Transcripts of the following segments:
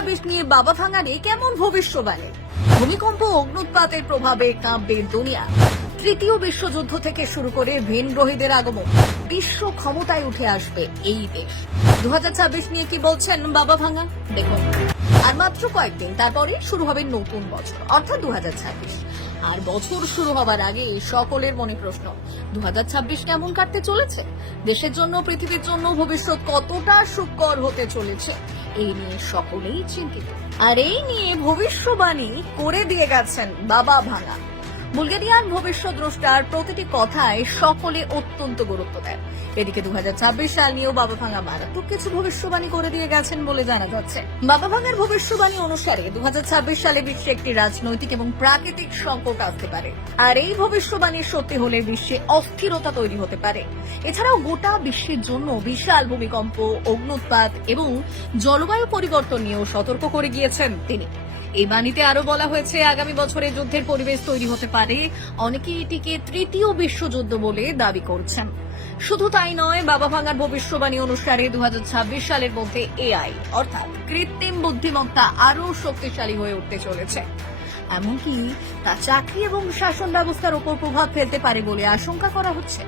নিয়ে বাবা ভাঙারে কেমন ভবিষ্যবাণী? ভূমিকম্প অগ্নুৎপাতের প্রভাবে কাঁপবে দুনিয়া। তৃতীয় বিশ্বযুদ্ধ থেকে শুরু করে ভিনগ্রহীদের আগমন, বিশ্ব ক্ষমতায় উঠে আসবে এই দেশ। 2026 নিয়ে কি বলছেন বাবা ভাঙা দেখুন। আর মাত্র কয়েকদিন তারপরে শুরু হবে নতুন বছর, অর্থাৎ 2026। আর বছর শুরু হবার আগে সকলের মনে প্রশ্ন, 2026 কেমন কাটতে চলেছে? দেশের জন্য, পৃথিবীর জন্য ভবিষ্যৎ কতটা সুখকর হতে চলেছে, এই নিয়ে সকলেই চিন্তিত। আর এই নিয়ে ভবিষ্যবাণী করে দিয়ে গেছেন বাবা ভাঙা। বুলগেরিয়ান ভবিষ্যদ্রষ্টার প্রতিটি কথায় সকলে অত্যন্ত গুরুত্ব দেন। এদিকে 2026 সাল নিয়েও বাবা ভাঙা মারাত্মক কিছু ভবিষ্যবাণী করে দিয়ে গেছেন বলে জানা যাচ্ছে। বাবা ভাঙার ভবিষ্যবাণী অনুসারে 2026 সালে বিশ্বে একটি রাজনৈতিক এবং প্রাকৃতিক সংকট আসতে পারে। আর এই ভবিষ্যবাণী সত্যি হলে বিশ্বে অস্থিরতা তৈরি হতে পারে। এছাড়াও গোটা বিশ্বের জন্য বিশাল ভূমিকম্প, অগ্নুৎপাত এবং জলবায়ু পরিবর্তন নিয়েও সতর্ক করে গিয়েছেন তিনি। এই বাণীতে আরো বলা হয়েছে, আগামী বছরে যুদ্ধের পরিবেশ তৈরি হতে পারে। অনেকে এটিকে তৃতীয় বিশ্বযুদ্ধ বলে দাবি করছেন। শুধু তাই নয়, বাবা ভাঙার ভবিষ্যবাণী অনুসারে 2026 সালের মধ্যে এআই অর্থাৎ কৃত্রিম বুদ্ধিমত্তা আরো শক্তিশালী হয়ে উঠতে চলেছে। এমনকি তা চাকরি এবং শাসন ব্যবস্থার উপর প্রভাব ফেলতে পারে বলে আশঙ্কা করা হচ্ছে।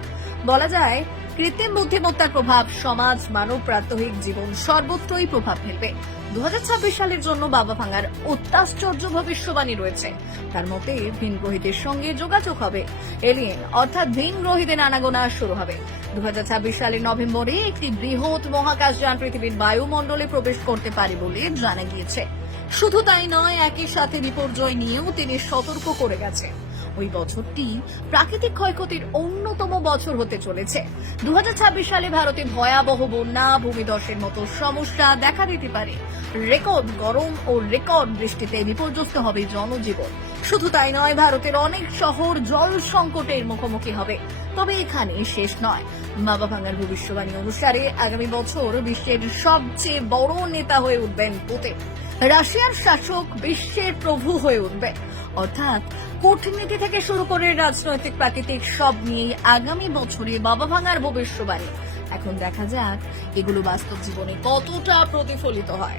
বলা যায়, কৃত্রিম বুদ্ধিমত্তার প্রভাব সমাজ, মানব প্রাত্যহিক জীবন সর্বত্রই প্রভাব ফেলবে। 2026 সালের জন্য বাবা ভাঙার অত্যাশ্চর্য ভবিষ্যবাণী রয়েছে। তার মতে, ভিনগ্রহীদের সঙ্গে যোগাযোগ হবে, এলিয়েন অর্থাৎ ভিনগ্রহীদের আনাগোনা শুরু হবে। 2026 সালের নভেম্বরে একটি বৃহৎ মহাকাশযান পৃথিবীর বায়ুমণ্ডলে প্রবেশ করতে পারে বলে জানা গিয়েছে। শুধু তাই নয়, একই সাথে বিপর্যয় নিয়েও তিনি সতর্ক করে গেছেন। ওই বছরটি প্রাকৃতিক ক্ষয়ক্ষতির অন্যতম বছর হতে চলেছে। 2026 সালে ভারতে ভয়াবহ বন্যা, ভূমিধসের মতো সমস্যা দেখা দিতে পারে। রেকর্ড গরম ও রেকর্ড বৃষ্টিতে বিপর্যস্ত হবে জনজীবন। শুধু তাই নয়, ভারতের অনেক শহর জল সংকটের মুখোমুখি হবে। তবে এখানে শেষ নয়। বাবা ভাঙার ভবিষ্যবাণী অনুসারে আগামী বছর বিশ্বের সবচেয়ে বড় নেতা হয়ে উঠবেন পুতিন। রাশিয়ার শাসক বিশ্বের প্রভু হয়ে উঠবে। অর্থাৎ কূটনীতি থেকে শুরু করে রাজনৈতিক, প্রাকৃতিক সব নিয়েই আগামী বছরে বাবা ভাঙার ভবিষ্যবাণী। এখন দেখা যাক এগুলো বাস্তব জীবনে কতটা প্রতিফলিত হয়।